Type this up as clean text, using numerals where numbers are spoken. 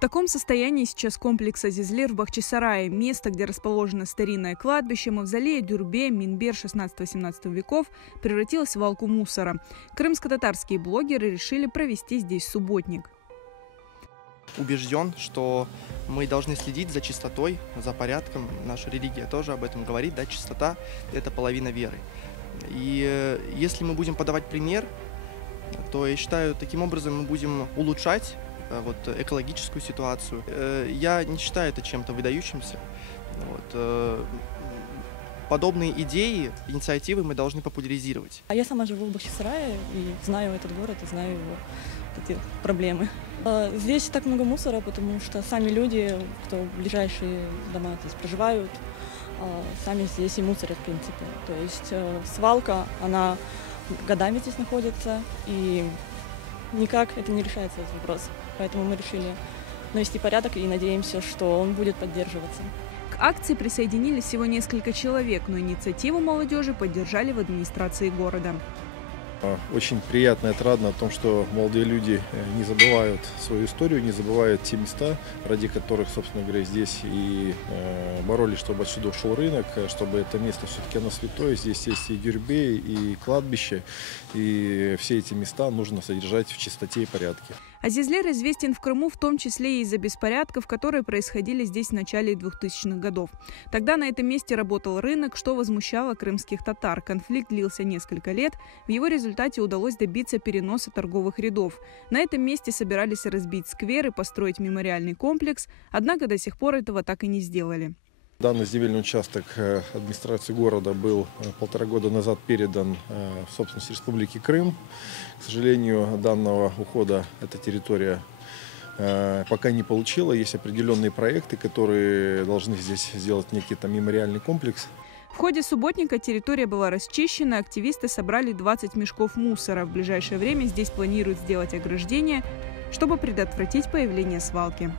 В таком состоянии сейчас комплекс Азизлер в Бахчисарае, место, где расположено старинное кладбище, мавзолей, дюрбе, минбер 16-17 веков, превратилось в свалку мусора. Крымско-татарские блогеры решили провести здесь субботник. Убежден, что мы должны следить за чистотой, за порядком. Наша религия тоже об этом говорит, да, чистота – это половина веры. И если мы будем подавать пример, то я считаю, таким образом мы будем улучшать экологическую ситуацию. Я не считаю это чем-то выдающимся. Подобные идеи, инициативы мы должны популяризировать. Я сама живу в Бахчисарае и знаю этот город, и знаю его эти проблемы. Здесь так много мусора, потому что сами люди, кто в ближайшие дома здесь проживают, сами здесь и мусорят, в принципе. То есть свалка, она годами здесь находится, и никак это не решается, этот вопрос. Поэтому мы решили навести порядок и надеемся, что он будет поддерживаться. К акции присоединились всего несколько человек, но инициативу молодежи поддержали в администрации города. Очень приятно и отрадно о том, что молодые люди не забывают свою историю, не забывают те места, ради которых, собственно говоря, здесь и боролись, чтобы отсюда ушел рынок, чтобы это место все-таки оно святое. Здесь есть и дюрбе, и кладбище, и все эти места нужно содержать в чистоте и порядке. Азизлер известен в Крыму в том числе и из-за беспорядков, которые происходили здесь в начале 2000-х годов. Тогда на этом месте работал рынок, что возмущало крымских татар. Конфликт длился несколько лет. В его результате удалось добиться переноса торговых рядов. На этом месте собирались разбить сквер и построить мемориальный комплекс, однако до сих пор этого так и не сделали. Данный земельный участок администрации города был 1,5 года назад передан в собственность Республики Крым. К сожалению, данного ухода эта территория пока не получила. Есть определенные проекты, которые должны здесь сделать некий мемориальный комплекс. В ходе субботника территория была расчищена, активисты собрали 20 мешков мусора. В ближайшее время здесь планируют сделать ограждение, чтобы предотвратить появление свалки.